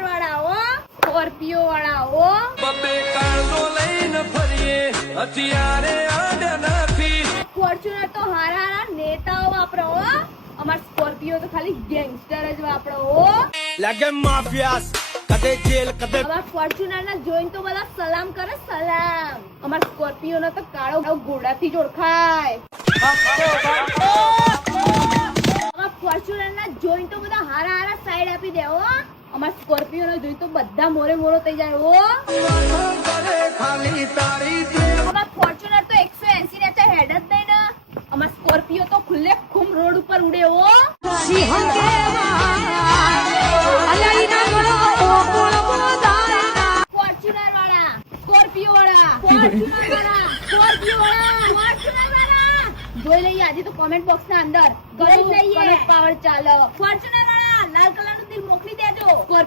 Fortuner વાળા હો, Scorpio વાળા હો. બબે કાળનો લઈને ફરીએ હથિયારે આડે નથી. ફોર્ચ્યુનર તો હારા હારા નેતાઓ વાપરો હો. અમાર સ્કોર્પિયો તો ખાલી ગેંગસ્ટર જ વાપરો હો. લાગે માફિયાસ કદે જેલ કદે. અમાર ફોર્ચ્યુનર ના જોઈને તો બધા સલામ કરે સલામ. અમાર સ્કોર્પિયો નો તો કાળો ઘોડાથી જ ઓળખાય. અમાર ફોર્ચ્યુનર ના જોઈને તો બધા હારા હારા સાઈડ આપી દે હો. અમાર સ્કોર્પિયો નો જોઈ તો બધા મોરે મોરો થઈ જાય હો. ખાલી તારી અમાર ફોર્ચ્યુનર તો 180 ને હેડ જ નહીં ને. અમાર સ્કોર્પિયો તો ખુલ્લે ખુમ રોડ ઉપર ઉડે હો. ફોર્ચ્યુનર વાળા, સ્કોર્પિયો વાળા, ફોર્ચ્યુનર વાળા, સ્કોર્પિયો વાળા, ફોર્ચ્યુનર વાળા જોઈ લઈએ આજે તો કોમેન્ટ બોક્સ ના અંદર ગણી લઈએ. પાવર ચાલો. ફોર્ચ્યુનર વાળા લાલ કલર નું દિલ મોકલી દેજો. સ્કોર્પિયો